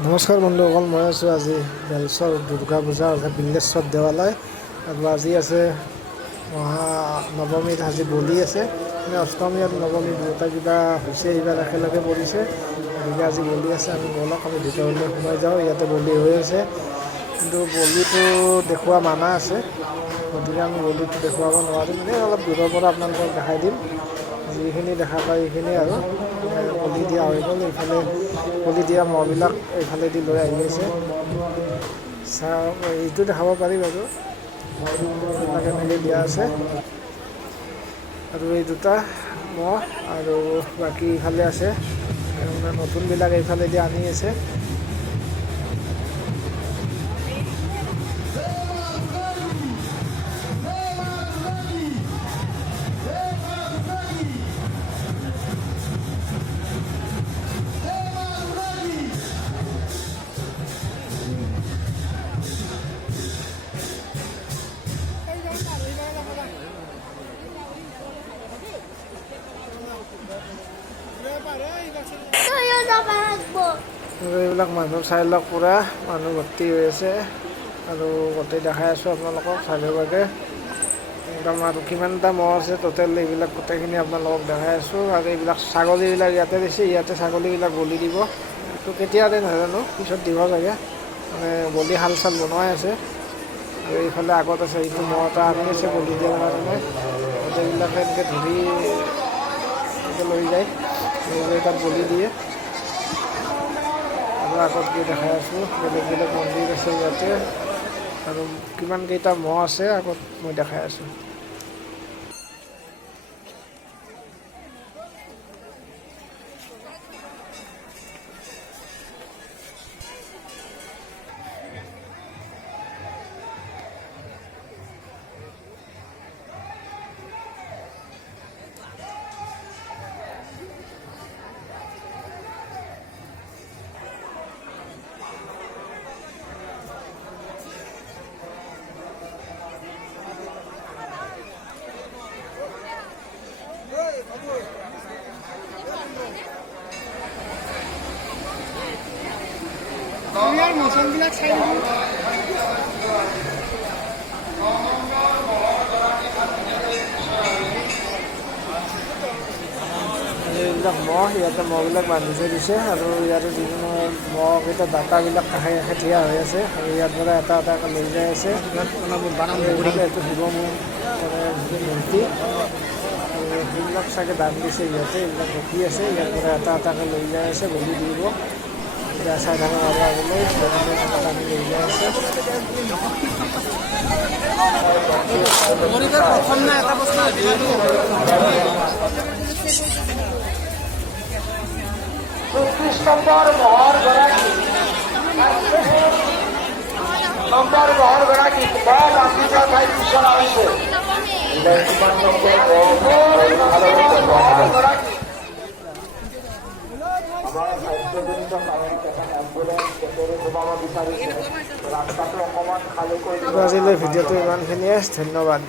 নমস্কাৰ বন্ধুসকল, মই আছোঁ আজি বেলচৰ দুৰ্গা পূজা অৰ্থাৎ বিল্লেশ্বৰ দেৱালয়। আৰু আজি আছে নৱমীত আজি বলি আছে, অষ্টমী আৰু নৱমী দুয়োটা কিবা হৈছে, এইবাৰ একেলগে পৰিছে। গতিকে আজি বলি আছে, আমি বলক আমি ভিতৰলৈ সোমাই যাওঁ। ইয়াতে বলি হৈ আছে, কিন্তু বলিটো দেখুওৱা মানা আছে, গতিকে আমি বলিটো দেখুৱাব নোৱাৰিম। এনেই অলপ দূৰৰ পৰা আপোনালোকক দেখাই দিম, যিখিনি দেখা পায় এইখিনি। আৰু বলি দিয়া হৈ গ'ল, এইফালে বলি দিয়া মহবিলাক এইফালেদি লৈ আহি আছে। এইটো দেখাব পাৰি বাৰু, কেনেকৈ দিয়া আছে। আৰু এই দুটা মহ আৰু বাকী ইফালে আছে, নতুনবিলাক এইফালেদি আনি আছে। আৰু এইবিলাক মানুহ চাই লওক, পূৰা মানুহ ভৰ্তি হৈ আছে। আৰু গোটেই দেখাই আছোঁ আপোনালোকক চাৰিওভাগে একদম। আৰু কিমানটা মহ আছে টোটেল, এইবিলাক গোটেইখিনি আপোনালোকক দেখাই আছোঁ। আৰু এইবিলাক ছাগলীবিলাক ইয়াতে দিছে, ইয়াতে ছাগলীবিলাক বলি দিব। এইটো কেতিয়া দিয়ে নাজানো, পিছত দিব চাগে। মানে বলি হাল চাল বনোৱাই আছে। আৰু এইফালে আগত আছে, এইটো মহ এটা আনি আছে বলি দিয়াৰ কাৰণে। গোটেইবিলাকে এনেকৈ ধৰি এনেকৈ লৈ যায়, তাত বলি দিয়ে। আৰু আগত গৈ দেখাই আছোঁ, বেলেগ বেলেগ মন্দিৰ আছে ইয়াতে। আৰু কিমান কেইটা মহ আছে আগত মই দেখাই আছোঁ। মচলবিলাক চাই এইবিলাক মহ, ইয়াতে মহবিলাক বান্ধি থৈ দিছে। আৰু ইয়াতে যিকোনো মহকেইটা ডাটাবিলাক কাষে কাষে থিয়া হৈ আছে। আৰু ইয়াৰ পৰা এটা এটাকৈ লৈ যাই আছে। এইটো শিৱ মূৰ্তি, আৰু সেইবিলাক চাগে দান দিছে ইয়াতে, এইবিলাক ৰখি আছে। ইয়াৰ পৰা এটা এটাকৈ লৈ যাই আছে, বলি দিব। এতিয়া চাই থাকা আৰু আগলৈ আমি লৈ যাই আছে। আজিলৈ ভিডিঅ'টো ইমানখিনিয়ে, ধন্যবাদ।